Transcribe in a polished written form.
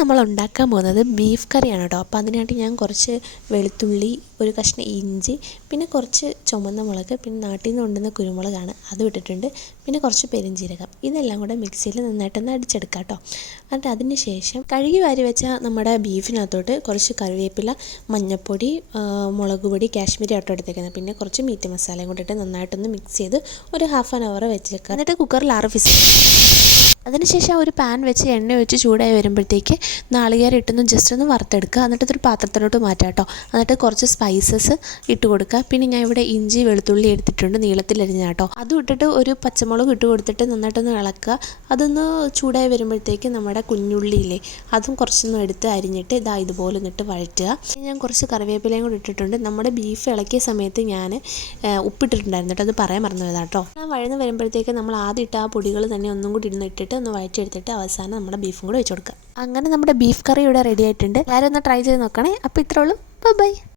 നമ്മൾ ഉണ്ടാക്കാൻ പോകുന്നത് ബീഫ് കറിയാണ് കേട്ടോ. അപ്പോൾ അതിനായിട്ട് ഞാൻ കുറച്ച് വെളുത്തുള്ളി, ഒരു കഷ്ണം ഇഞ്ചി, പിന്നെ കുറച്ച് ചുമന്ന മുളക്, പിന്നെ നാട്ടിൽ നിന്ന് കൊണ്ടുവന്ന കുരുമുളകാണ്, അതും ഇട്ടിട്ടുണ്ട്. പിന്നെ കുറച്ച് പെരുംജീരകം. ഇതെല്ലാം കൂടെ മിക്സിയിൽ നന്നായിട്ടൊന്ന് അടിച്ചെടുക്കാം കേട്ടോ. എന്നിട്ട് അതിന് ശേഷം കഴുകി വാരി വെച്ച നമ്മുടെ ബീഫിനകത്തോട്ട് കുറച്ച് കറിവേപ്പില, മഞ്ഞൾപ്പൊടി, മുളക് പൊടി, കാശ്മീരി ആട്ടോ എടുത്തേക്കുന്നത്, പിന്നെ കുറച്ച് മീറ്റ് മസാലയും കൂടെ ഇട്ട് നന്നായിട്ടൊന്ന് മിക്സ് ചെയ്ത് ഒരു ഹാഫ് ആൻ അവർ വെച്ചേക്കുക. എന്നിട്ട് കുക്കറിൽ 6 വിസിൽ. അതിനുശേഷം ഒരു പാൻ വെച്ച് എണ്ണ ഒഴിച്ച് ചൂടായി വരുമ്പോഴത്തേക്ക് നാളികേരം ഇട്ടൊന്ന് ജസ്റ്റ് ഒന്ന് വറുത്തെടുക്കുക. എന്നിട്ട് ഇതൊരു പാത്രത്തിലോട്ട് മാറ്റാം കേട്ടോ. എന്നിട്ട് കുറച്ച് സ്പൈസസ് ഇട്ട് കൊടുക്കുക. പിന്നെ ഞാൻ ഇവിടെ ഇഞ്ചി വെളുത്തുള്ളി എടുത്തിട്ടുണ്ട്, നീളത്തിലരിഞ്ഞ കേട്ടോ. അതും ഇട്ടിട്ട് ഒരു പച്ചമുളക് ഇട്ട് കൊടുത്തിട്ട് നന്നായിട്ടൊന്ന് ഇളക്കുക. അതൊന്ന് ചൂടായി വരുമ്പോഴത്തേക്ക് നമ്മുടെ കുഞ്ഞുള്ളിയില്ലേ, അതും കുറച്ചൊന്നും എടുത്ത് അരിഞ്ഞിട്ട് ഇതുപോലെ ഒന്നിട്ട് വഴറ്റുക. ഞാൻ കുറച്ച് കറിവേപ്പിലയും കൂടി ഇട്ടിട്ടുണ്ട്. നമ്മുടെ ബീഫ് ഇളക്കിയ സമയത്ത് ഞാൻ ഉപ്പിട്ടിട്ടുണ്ടായിരുന്നു കേട്ടോ, അത് പറയാൻ മറന്നുപോയതാണ് കേട്ടോ. ഞാൻ വഴന്ന് വരുമ്പോഴത്തേക്ക് നമ്മൾ ആദ്യം ഇട്ട ആ പൊടികൾ തന്നെ ഒന്നും കൂടി ഇട്ടിട്ട് ഒന്ന് വഴറ്റിയെടുത്തിട്ട് അവസാനം നമ്മുടെ ബീഫും കൂടെ വെച്ച് കൊടുക്കുക. അങ്ങനെ നമ്മുടെ ബീഫ് കറി ഇവിടെ റെഡി ആയിട്ടുണ്ട്. എല്ലാവരും ഒന്ന് ട്രൈ ചെയ്ത് നോക്കണേ. അപ്പോൾ ഇത്രേ ഉള്ളൂ. ബൈ.